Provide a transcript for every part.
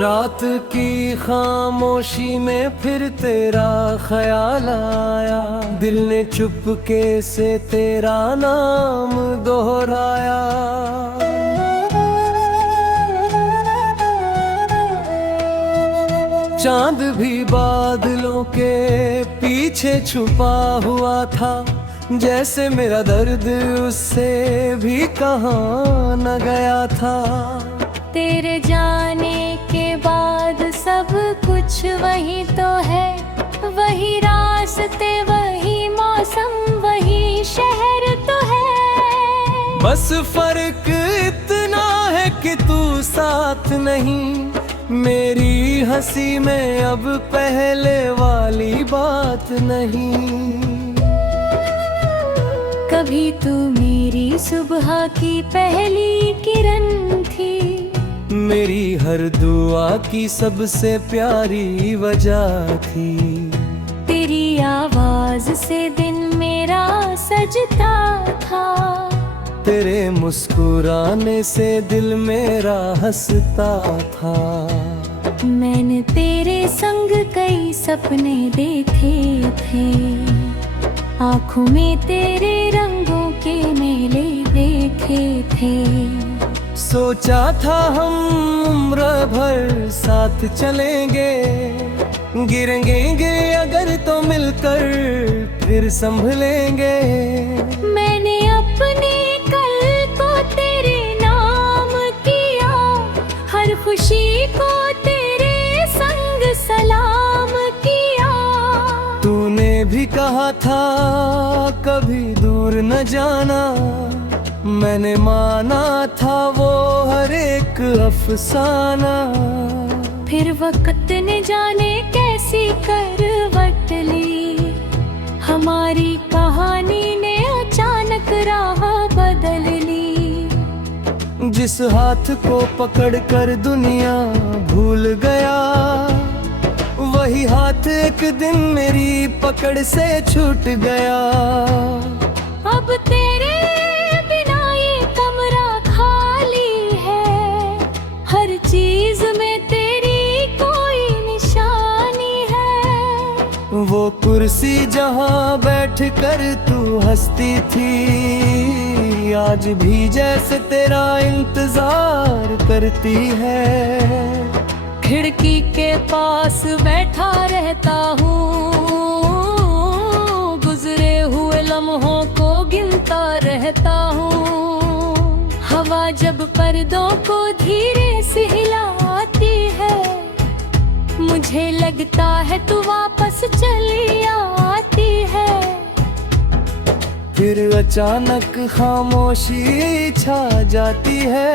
रात की खामोशी में फिर तेरा ख्याल आया, दिल ने चुपके से तेरा नाम दोहराया। चांद भी बादलों के पीछे छुपा हुआ था, जैसे मेरा दर्द उससे भी कहाँ न गया था। तेरे जाने के बाद सब कुछ वही तो है, वही रास्ते वही मौसम वही शहर तो है। बस फर्क इतना है कि तू साथ नहीं, मेरी हंसी में अब पहले वाली बात नहीं। कभी तू मेरी सुबह की पहली किरण थी, मेरी हर दुआ की सबसे प्यारी वजह थी। तेरी आवाज से दिन मेरा सजता था, तेरे मुस्कुराने से दिल मेरा हंसता था। मैंने तेरे संग कई सपने देखे थे, आँखों में तेरे रंगों के मेले देखे थे। सोचा था हम उम्र भर साथ चलेंगे, गिरेंगे अगर तो मिलकर फिर संभलेंगे। मैंने अपने कल को तेरे नाम किया, हर खुशी को तेरे संग सलाम किया। तूने भी कहा था कभी दूर न जाना, मैंने माना था वो हर एक अफसाना। फिर वक्त ने जाने कैसी करवट ली, हमारी कहानी ने अचानक राह बदल ली। जिस हाथ को पकड़ कर दुनिया भूल गया, वही हाथ एक दिन मेरी पकड़ से छूट गया। अब तेरे बिना ये कमरा खाली है, हर चीज में तेरी कोई निशानी है। वो कुर्सी जहाँ बैठ कर तू हंसती थी, आज भी जैसे तेरा इंतजार करती है। खिड़की के पास बैठा रहता हूँ, गुजरे हुए लम्हों को गिनता रहता हूँ। हवा जब पर्दों को धीरे से हिलाती है, मुझे लगता है तू वापस चली आती है। फिर अचानक खामोशी छा जाती है,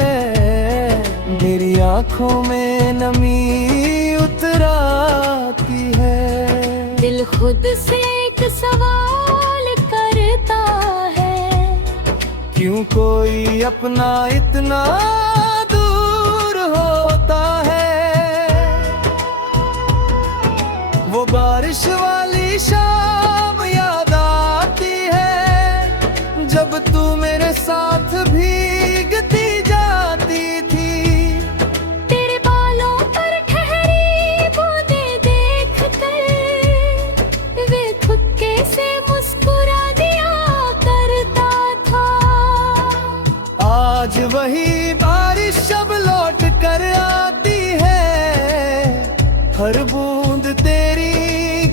मेरी आंखों में नमी उतर आती है। दिल खुद से एक सवाल करता है, क्यों कोई अपना इतना दूर होता है। वो बारिश वाली शाम याद आती है, जब तू मेरे साथ भीगती जाती थी। तेरे बालों पर ठहरी बूंदें देख कर, वे थुक्के से मुस्कुरा दिया करता था। आज वही बारिश अब लौट कर आती है, हर बूंद तेरी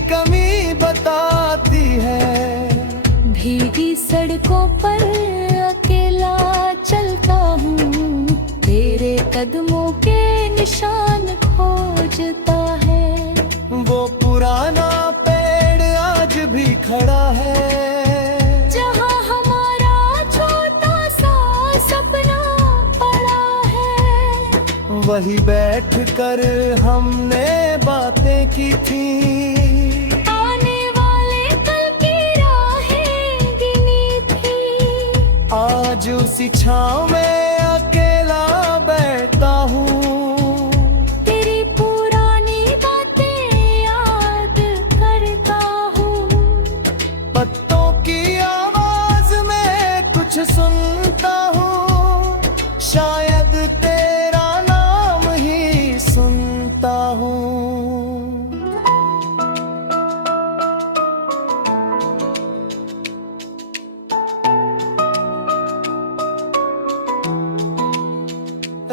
कमी बताती है। भीगी सड़कों पर अकेला चलता हूँ, तेरे कदमों के निशान खोजता है। वो पुराना पेड़ आज भी खड़ा है, जहाँ हमारा छोटा सा सपना पड़ा है। वही बैठ कर हमने बातें की थी। आने वाले कल की राहें गिनी थी, आज उसी छाँव में अकेला बैठता हूँ। तेरी पुरानी बातें याद करता हूँ। पत्तों की आवाज में कुछ सुनता हूँ, शायद तेरा नाम ही सुनता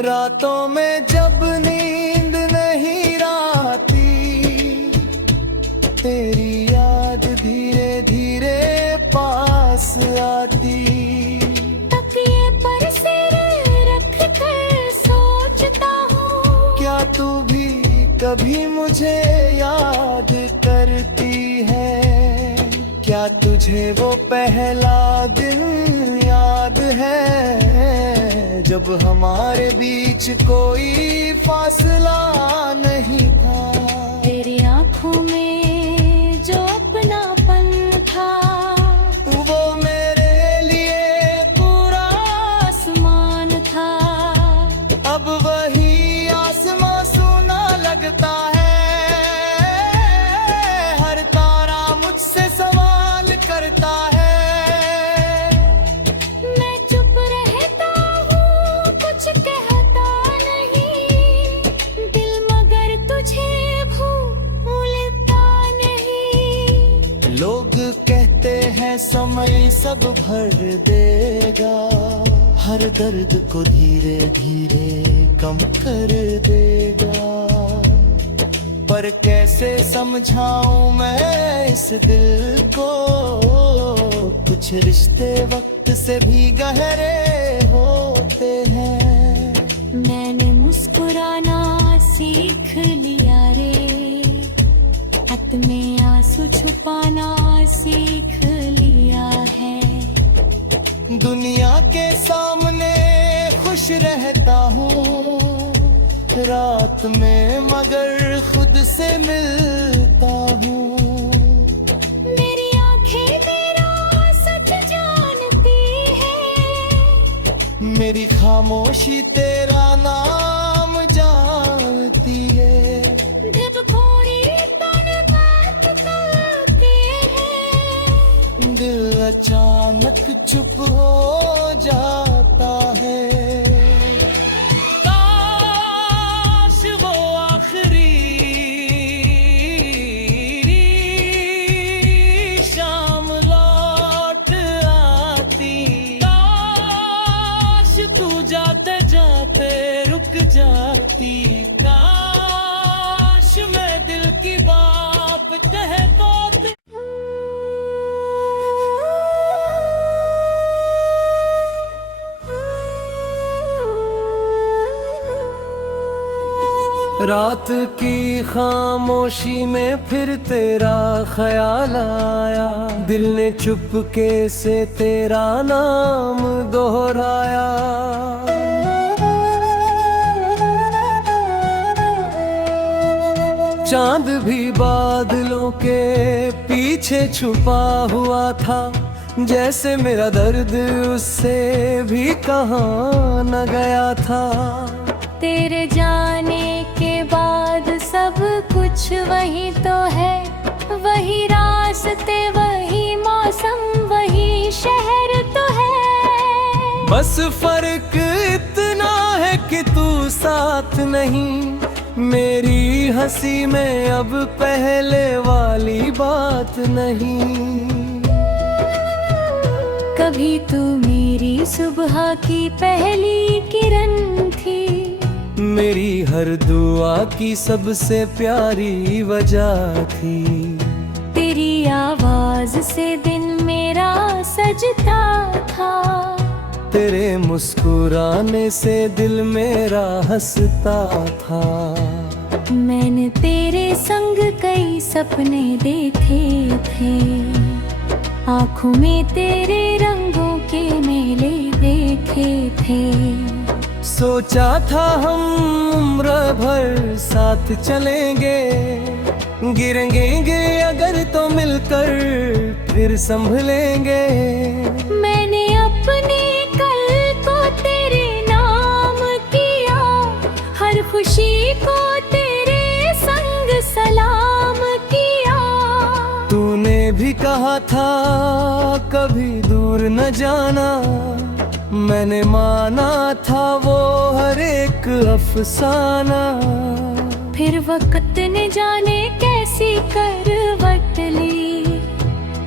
रातों में जब नींद नहीं आती, तेरी याद धीरे धीरे पास आती। तकिए पर सिर रख कर सोचता हूँ, क्या तू भी कभी मुझे याद करती है? क्या तुझे वो पहला दिन याद है जब हमारे बीच कोई फासला नहीं था? तेरी आंखों में जो अपनापन था, वो मेरे लिए पूरा आसमान था। अब वही आसमां सूना लगता है, हर तारा मुझसे सवाल करता है। मैं चुप रहता हूँ, कुछ कहता नहीं, दिल मगर तुझे भूलता नहीं। लोग कहते हैं समय सब भर देगा, हर दर्द को धीरे धीरे कम कर देगा। पर कैसे समझाऊं मैं इस दिल को, कुछ रिश्ते वक्त से भी गहरे होते हैं। मैंने मुस्कुराना सीख लिया रे, हाथ में आंसू छुपाना सीख लिया है। दुनिया के सामने खुश रहता हूँ रात में, मगर खुद से मिलता हूँ। मेरी आंखें तेरा सच जानती है, मेरी खामोशी तेरा नाम जानती है। जब थोड़ी तन बात करती है, दिल अचानक चुप हो जाता है। काश वो आखिरी शाम लौट आती, काश तू जाते जाते रुक जाती, काश मैं दिल की बात कह पाती। रात की खामोशी में फिर तेरा ख्याल आया, दिल ने चुपके से तेरा नाम दोहराया। चांद भी बादलों के पीछे छुपा हुआ था, जैसे मेरा दर्द उससे भी कहाँ न गया था। तेरे जाने के बाद सब कुछ वही तो है, वही रास्ते वही मौसम वही शहर तो है। बस फर्क इतना है कि तू साथ नहीं, मेरी हंसी में अब पहले वाली बात नहीं। कभी तू मेरी सुबह की पहली किरण थी, मेरी हर दुआ की सबसे प्यारी वजह थी। तेरी आवाज से दिन मेरा सजता था, तेरे मुस्कुराने से दिल मेरा हंसता था। मैंने तेरे संग कई सपने देखे थे, आँखों में तेरे रंगों के मेले देखे थे। सोचा था हम उम्र भर साथ चलेंगे, गिरेंगे अगर तो मिलकर फिर संभलेंगे। मैंने अपने कल को तेरे नाम किया, हर खुशी को तेरे संग सलाम किया। तूने भी कहा था कभी दूर न जाना, मैंने माना था वो हर एक अफसाना। फिर वक्त ने जाने कैसी करवट ली,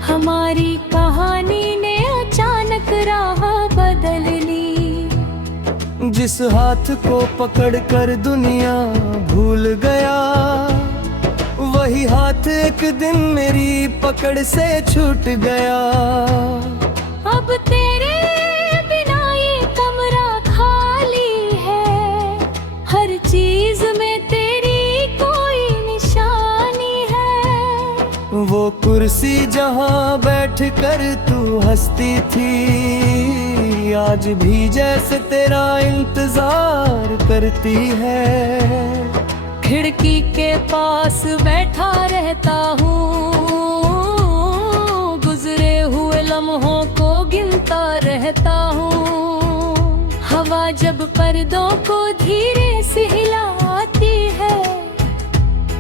हमारी कहानी ने अचानक राह बदल ली। जिस हाथ को पकड़ कर दुनिया भूल गया, वही हाथ एक दिन मेरी पकड़ से छूट गया। अब तेरे बिना ये कमरा खाली है, हर चीज में तेरी कोई निशानी है। वो कुर्सी जहाँ बैठ कर तू हंसती थी, आज भी जैसे तेरा इंतजार करती है। खिड़की के पास बैठा रहता हूँ, गुजरे हुए लम्हों को गिनता रहता हूँ। हवा जब पर्दों को धीरे से हिलाती है,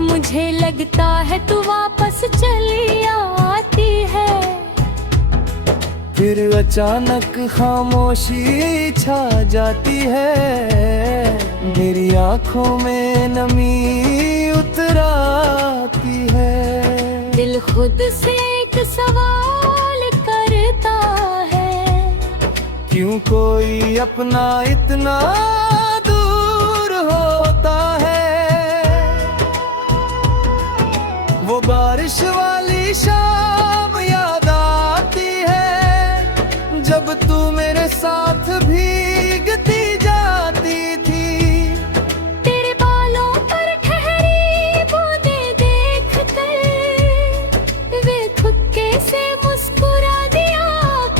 मुझे लगता है तू वापस चली आती है। फिर अचानक खामोशी छा जाती है, मेरी आंखों में नमी उतर आती है। दिल खुद से एक सवाल करता है, क्यों कोई अपना इतना दूर होता है। वो बारिश वाली शाम याद आती है, जब तू मेरे साथ भीगती जाती थी। तेरे बालों पर ठहरी बूंदें देख कर, वे थुक्के से मुस्कुरा दिया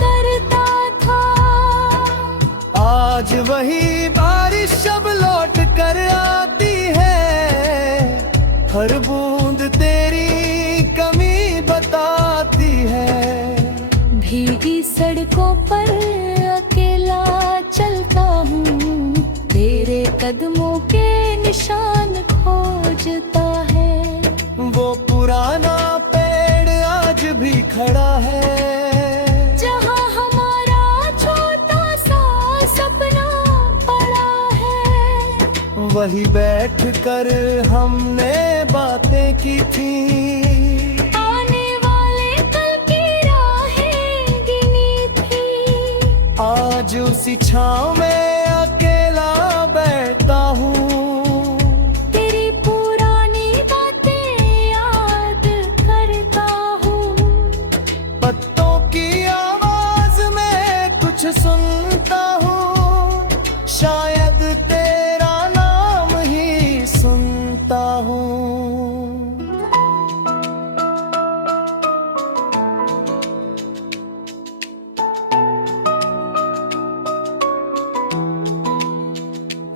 करता था। आज वही बारिश अब लौट कर आती है, हर बूंद तेरी कमी बताती है। भीगी सड़कों पर अकेला चलता हूँ, तेरे कदमों के निशान खोजता है। वो पुराना पेड़ आज भी खड़ा है, जहाँ हमारा छोटा सा सपना पड़ा है। वही बैठ कर हमने बातें की थी। आने वाले कल की राहें गिनी थी। आज उसी छाँव में अकेला बैठता हूँ, तेरी पुरानी बातें याद करता हूँ। पत्तों की आवाज में कुछ सुनता हूँ, शायद तेरा नाम ही सुनता हूँ।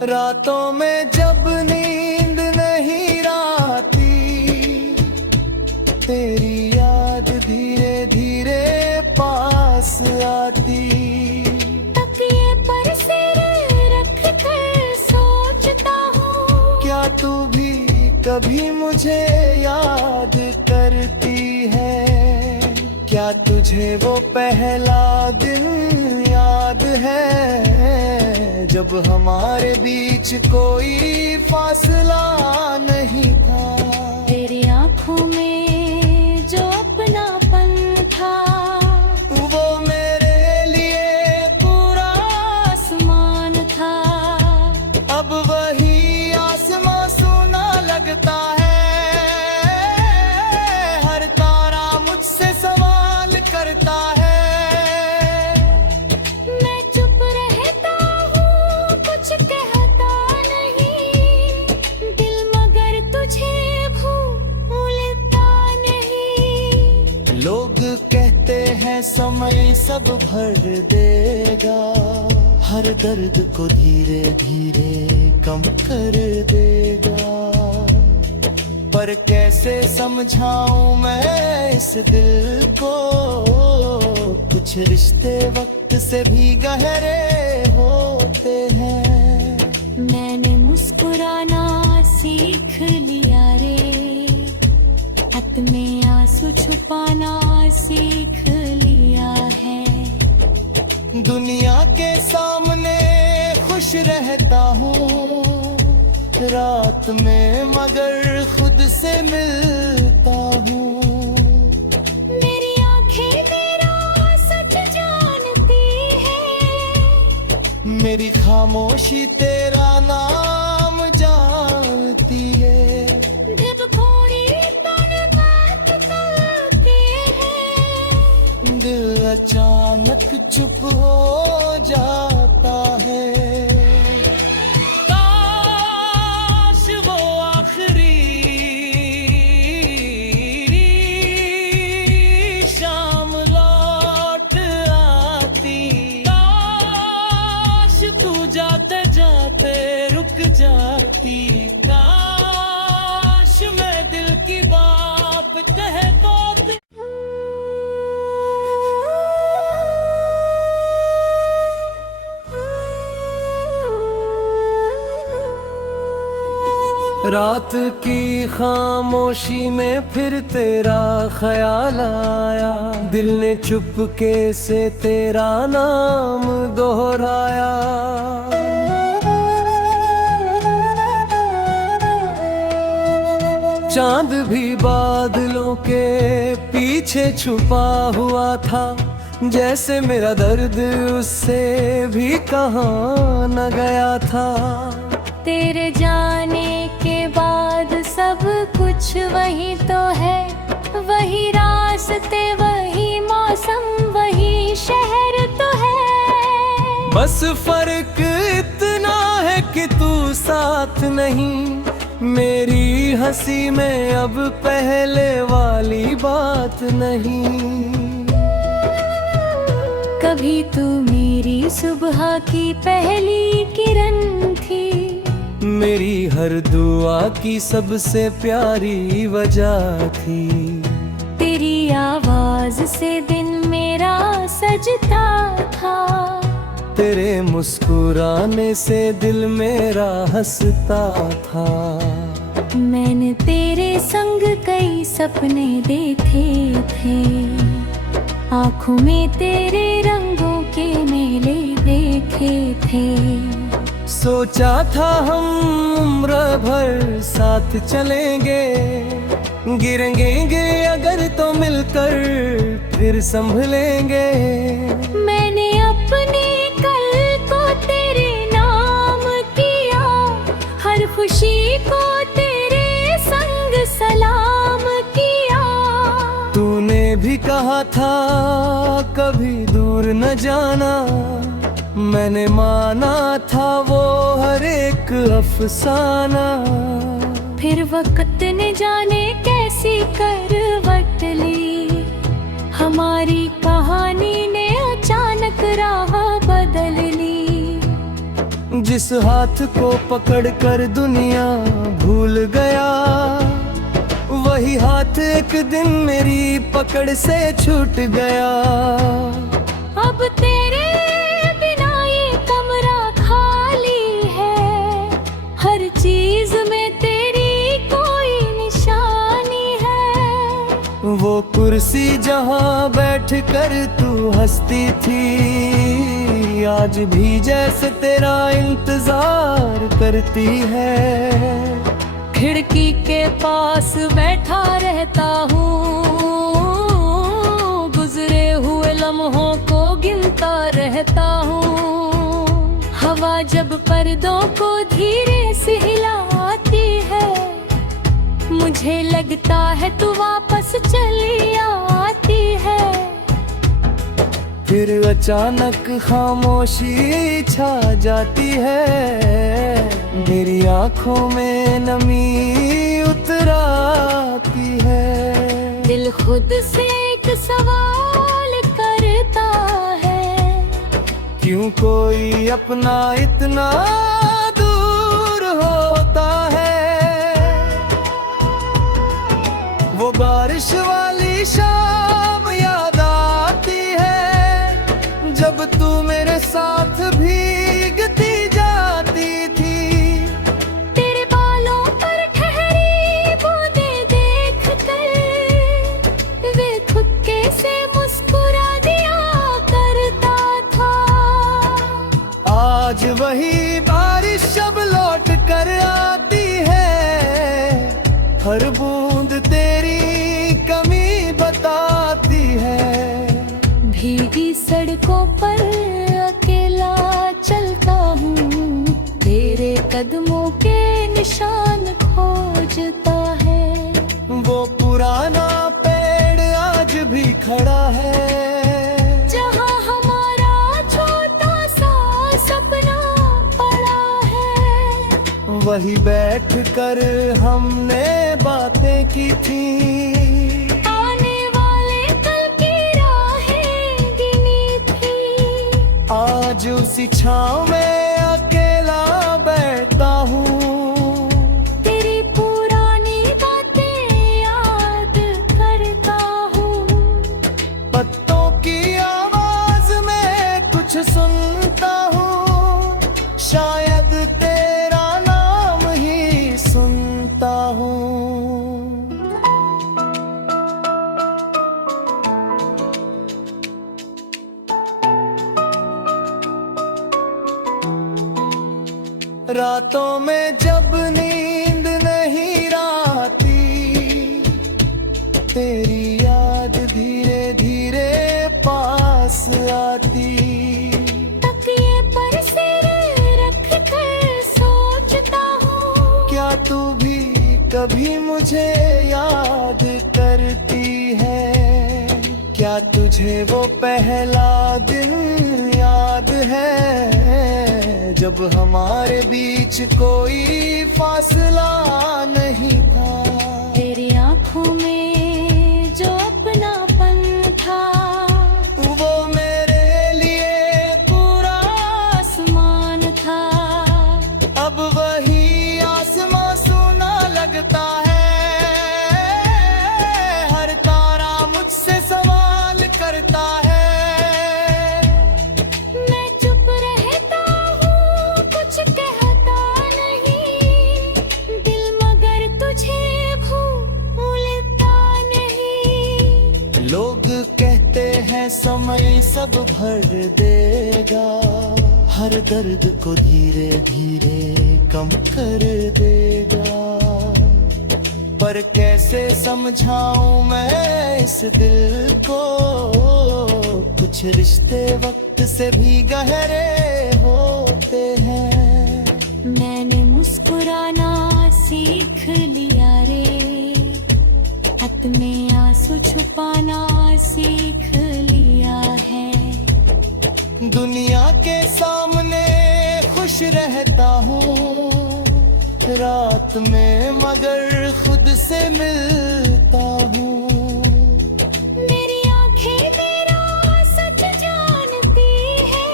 रातों में जब नींद नहीं आती, तेरी याद धीरे धीरे पास आती। तकिए पर सिर रख कर सोचता हूँ, क्या तू भी कभी मुझे याद करती है? क्या तुझे वो पहला दिन याद है, जब हमारे बीच कोई फासला नहीं था? तेरी आंखों में जो अपनापन था, वो मेरे लिए पूरा आसमान था। अब वही आसमां सूना लगता है, हर तारा मुझसे सवाल करता है। मैं चुप रहता हूँ, कुछ कहता नहीं, दिल मगर तुझे भूलता नहीं। लोग कहते हैं समय सब भर देगा, हर दर्द को धीरे धीरे कम कर देगा। पर कैसे समझाऊं मैं इस दिल को, कुछ रिश्ते वक्त से भी गहरे होते हैं। मैंने मुस्कुराना सीख लिया रे, हद में आंसू छुपाना सीख लिया है। दुनिया के सामने खुश रहता हूँ, रात में मगर खुद से मिलता हूँ। मेरी आंखें मेरा सच जानती है, मेरी खामोशी तेरा नाम जानती है। जब थोड़ी तन बात करती है, दिल अचानक चुप हो जाता है। काश वो आखिरी शाम लौट आती, काश तू जाते जाते रुक जाती, काश मैं दिल की बात कह पाती। रात की खामोशी में फिर तेरा ख्याल आया, दिल ने चुपके से तेरा नाम दोहराया। चांद भी बादलों के पीछे छुपा हुआ था, जैसे मेरा दर्द उससे भी कहाँ न गया था। तेरे जाने के बाद सब कुछ वही तो है, वही रास्ते वही मौसम वही शहर तो है। बस फर्क इतना है कि तू साथ नहीं, मेरी हंसी में अब पहले वाली बात नहीं। कभी तू मेरी सुबह की पहली किरण थी, मेरी हर दुआ की सबसे प्यारी वजह थी। तेरी आवाज से दिन मेरा सजता था, तेरे मुस्कुराने से दिल मेरा हंसता था। मैंने तेरे संग कई सपने देखे थे, आँखों में तेरे रंगों के मेले देखे थे। सोचा था हम उम्र भर साथ चलेंगे, गिरेंगे अगर तो मिलकर फिर संभलेंगे। मैंने अपने कल को तेरे नाम किया, हर खुशी को तेरे संग सलाम किया। तूने भी कहा था कभी दूर न जाना, मैंने माना था वो हर एक अफसाना। फिर वक्त ने जाने कैसी करवट ली, हमारी कहानी ने अचानक राह बदल ली। जिस हाथ को पकड़ कर दुनिया भूल गया, वही हाथ एक दिन मेरी पकड़ से छूट गया। अब तेरे बिना ये कमरा खाली है, हर चीज में तेरी कोई निशानी है। वो कुर्सी जहाँ बैठ कर तू हंसती थी, आज भी जैसे तेरा इंतजार करती है। खिड़की के पास बैठा रहता हूँ, गुजरे हुए लम्हों को गिनता रहता हूँ। हवा जब पर्दों को धीरे से हिलाती है, मुझे लगता है तू वापस चली आती है। फिर अचानक खामोशी छा जाती है, मेरी आंखों में नमी उतर आती है। दिल खुद से एक सवाल करता है, क्यों कोई अपना इतना दूर होता है। वो बारिश वाली शाम याद आती है, जब तू मेरे साथ भीगती जाती थी। तेरे बालों पर ठहरी बूंदें देख कर, वे थुक्के से मुस्कुरा दिया करता था। आज वही बारिश अब लौट कर आती है, हर बूंद तेरी कमी बताती कदमों के निशान खोजता है। वो पुराना पेड़ आज भी खड़ा है, जहाँ हमारा छोटा सा सपना पड़ा है। वही बैठ कर हमने बातें की थी, आने वाले कल की राहें गिनी थी। आज उसी छाँव में अकेला बैठता हूँ, तेरी पुरानी बातें याद करता हूँ। पत्तों की आवाज में कुछ सुनता हूँ, शायद तेरा नाम ही सुनता हूँ। रातों में जब नींद नहीं आती, तेरी याद धीरे धीरे पास आती। तकिए पर सिर रख कर सोचता हूँ, क्या तू भी कभी मुझे याद करती है? क्या तुझे वो पहला दिन याद है, जब हमारे बीच कोई फासला नहीं था? तेरी आँखों में जो अपनापन था, वो मेरे लिए पूरा आसमान था। अब वही आसमां सुना लगता है, हर तारा मुझसे सवाल करता है। मैं चुप रहता हूँ, कुछ कहता नहीं, दिल मगर तुझे भूलता नहीं। लोग कहते हैं समय सब भर देगा, हर दर्द को धीरे धीरे कम कर देगा। पर कैसे समझाऊं मैं इस दिल को, कुछ रिश्ते वक्त से भी गहरे होते हैं। मैंने मुस्कुराना सीख लिया रे, हत में आंसू छुपाना सीख लिया है। दुनिया के सामने खुश रहता हूँ, रात में मगर खुद से मिलता हूँ। मेरी आंखें मेरा सच जानती है,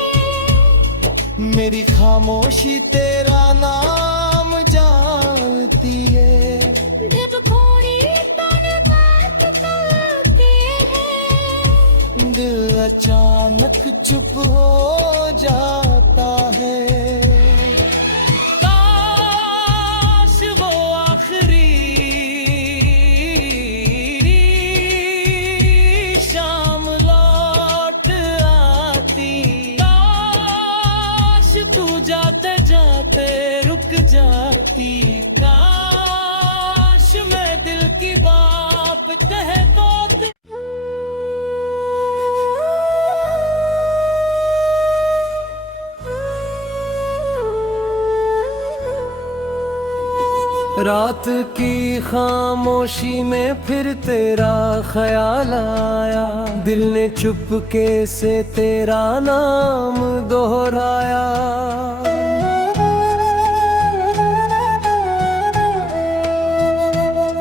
मेरी खामोशी तेरा नाम जानती है। जब थोड़ी तन बात करती है, दिल अचानक चुप हो जाता है। काश वो आखिरी शाम लौट आती, काश तू जाते जाते रुक जाती, काश मैं दिल की बात कह पाती। रात की खामोशी में फिर तेरा ख्याल आया, दिल ने चुपके से तेरा नाम दोहराया।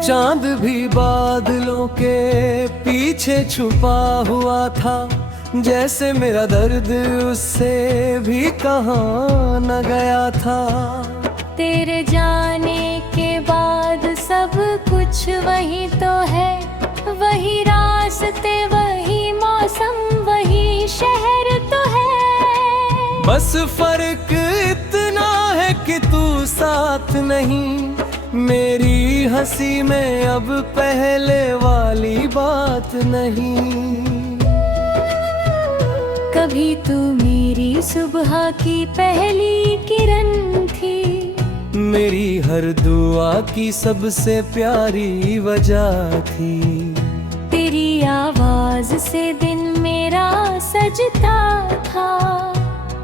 चांद भी बादलों के पीछे छुपा हुआ था, जैसे मेरा दर्द उससे भी कहाँ न गया था। तेरे जाने के बाद सब कुछ वही तो है, वही रास्ते वही मौसम वही शहर तो है। बस फर्क इतना है कि तू साथ नहीं, मेरी हंसी में अब पहले वाली बात नहीं। कभी तू मेरी सुबह की पहली किरण थी, मेरी हर दुआ की सबसे प्यारी वजह थी। तेरी आवाज से दिन मेरा सजता था,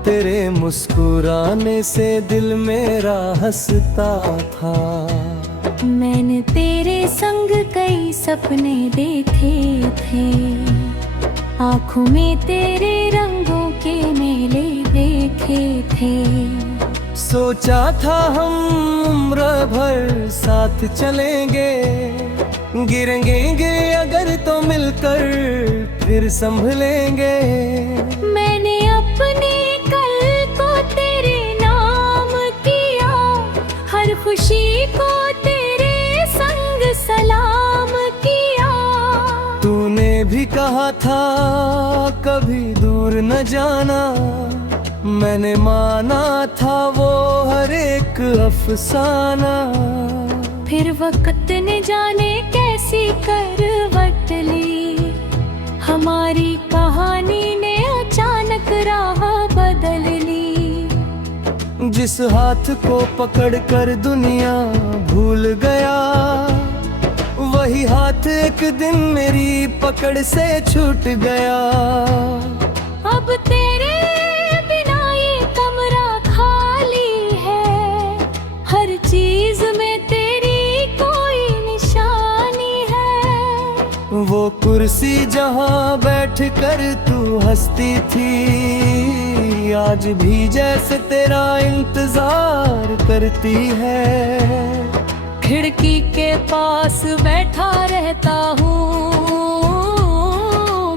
तेरे मुस्कुराने से दिल मेरा हंसता था। मैंने तेरे संग कई सपने देखे थे, आँखों में तेरे रंगों के मेले देखे थे। सोचा था हम उम्र भर साथ चलेंगे, गिरेंगे अगर तो मिलकर फिर संभलेंगे। मैंने अपने कल को तेरे नाम किया, हर खुशी को तेरे संग सलाम किया। तूने भी कहा था कभी दूर न जाना, मैंने माना था वो हर एक अफसाना। फिर वक्त ने जाने कैसी करवट ली, हमारी कहानी ने अचानक राह बदल ली। जिस हाथ को पकड़ कर दुनिया भूल गया, वही हाथ एक दिन मेरी पकड़ से छूट गया। अब तेरे बिना ये कमरा खाली है, हर चीज में तेरी कोई निशानी है। वो कुर्सी जहाँ बैठ कर तू हंसती थी, आज भी जैसे तेरा इंतजार करती है। खिड़की के पास बैठा रहता हूँ,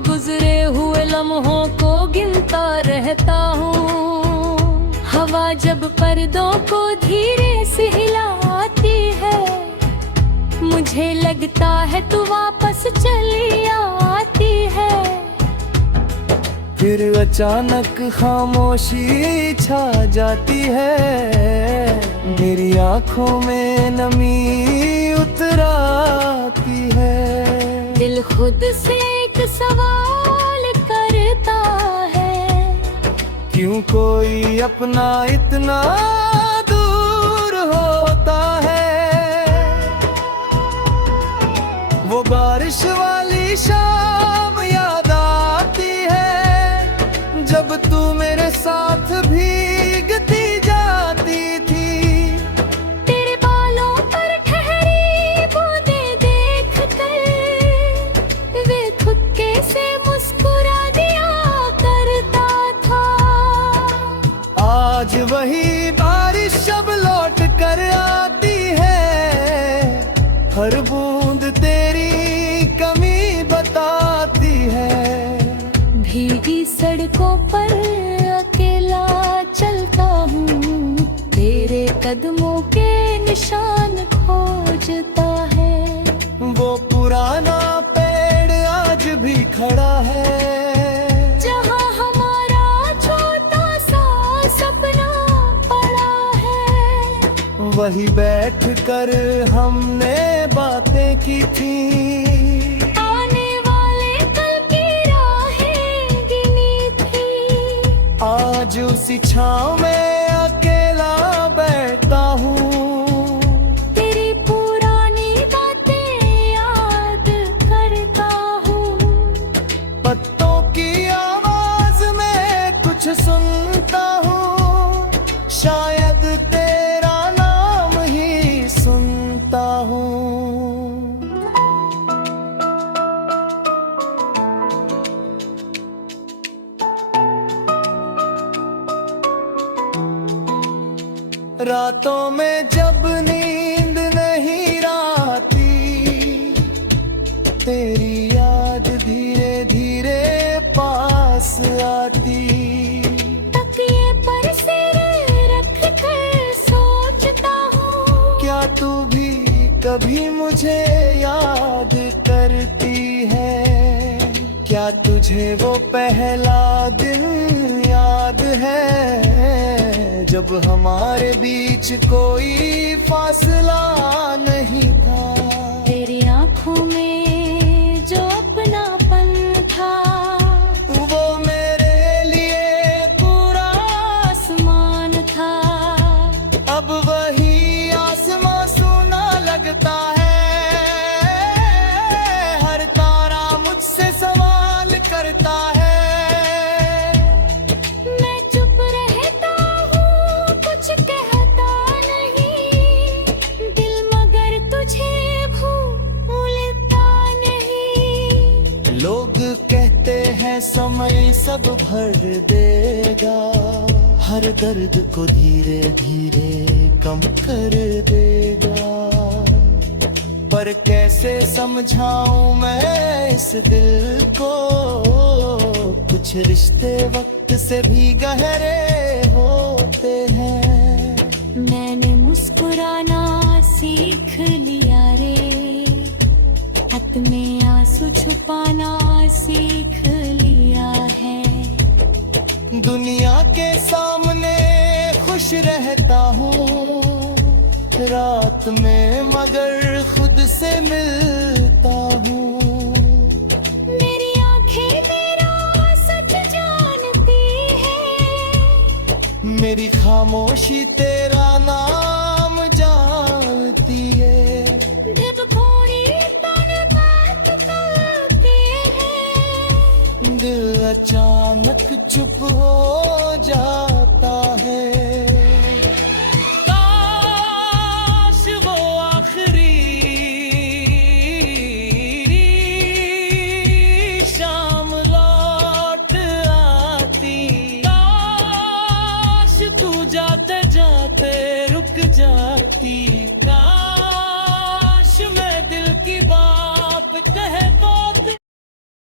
गुजरे हुए लम्हों को गिनता रहता हूँ। हवा जब पर्दों को धीरे से हिलाती है, मुझे लगता है तू वापस चली आती है। फिर अचानक खामोशी छा जाती है, मेरी आंखों में नमी उतर आती है। दिल खुद से एक सवाल करता है, क्यों कोई अपना इतना दूर होता है। वो बारिश वाली शाम याद आती है, जब तू मेरे साथ भीगती जाती थी। तेरे बालों पर ठहरी बूंदें देख कर, वे थुक्के से मुस्कुरा दिया करता था। आज वही बारिश अब लौट कर आती है, हर बूंद तेरी कमी बताती है। भीगी सड़कों पर अकेला चलता हूँ, तेरे कदमों के निशान खोजता है। वो पुराना पेड़ आज भी खड़ा है, जहाँ हमारा छोटा सा सपना पड़ा है। वही बैठ कर हमने बातें की थी। आने वाले कल की राहें गिनी थी। आज उसी छाँव में अकेला बैठता हूँ, तेरी पुरानी बातें याद करता हूँ। पत्तों की आवाज में कुछ सुनता हूँ, शायद तेरा नाम ही सुनता हूँ। रातों में जब नींद नहीं आती, तेरी याद धीरे धीरे पास आती। तकिए पर सिर रख कर सोचता हूँ, क्या तू भी कभी मुझे याद करती है? क्या तुझे वो पहला दिन याद है, जब हमारे बीच कोई फासला नहीं था? तेरी आंखों में जो अपनापन था, वो मेरे लिए पूरा आसमान था। अब वही आसमां सुना लगता है, हर तारा मुझसे सवाल करता है। मैं चुप रह समय सब भर देगा, हर दर्द को धीरे धीरे कम कर देगा। पर कैसे समझाऊं मैं इस दिल को, कुछ रिश्ते वक्त से भी गहरे होते हैं। मैंने मुस्कुराना सीख लिया रे, हाथ में आंसू छुपाना सीख लिया है। दुनिया के सामने खुश रहता हूँ, रात में मगर खुद से मिलता हूँ। मेरी आंखें मेरा सच जानती है, मेरी खामोशी तेरा नाम जानती है। जब थोड़ी तन बात करती है, दिल अचानक चुप हो जाता है।